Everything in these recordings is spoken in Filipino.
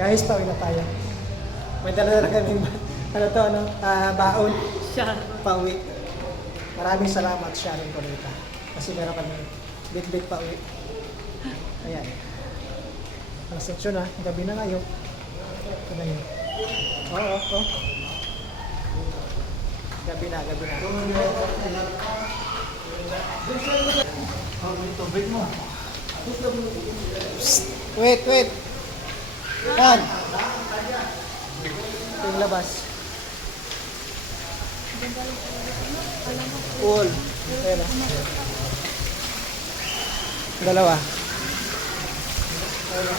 Guys, pauwi na tayo. May dala na kami baon. Siya. Pauwi. Maraming salamat, Sharon Colita. Kasi meron kami bit-bit pauwi. Ayan. Ang seksyon ha, gabi na ngayon. Ito na yun. Oo. Gabi na. Tubig mo. Psst, wait. Yan. Ito yung labas. Pool. Ayan o. Dalawa. Ayan o.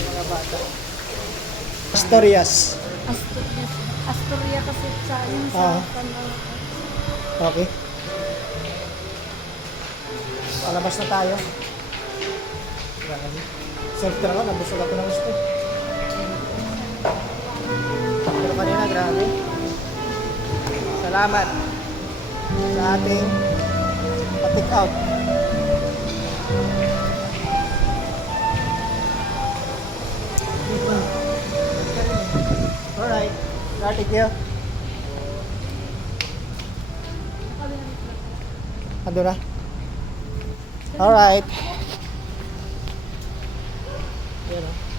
Mga bata. Astorias. Astoria kasi sa yung Ah. sa Panama. Okay. Palabas na tayo. Grabe. Self-care ako, nabusog ako ng gusto. Pero kanina, grabe. Salamat sa ating pa-take out. Alright. Thank you. Ando na? Alright. Yan o.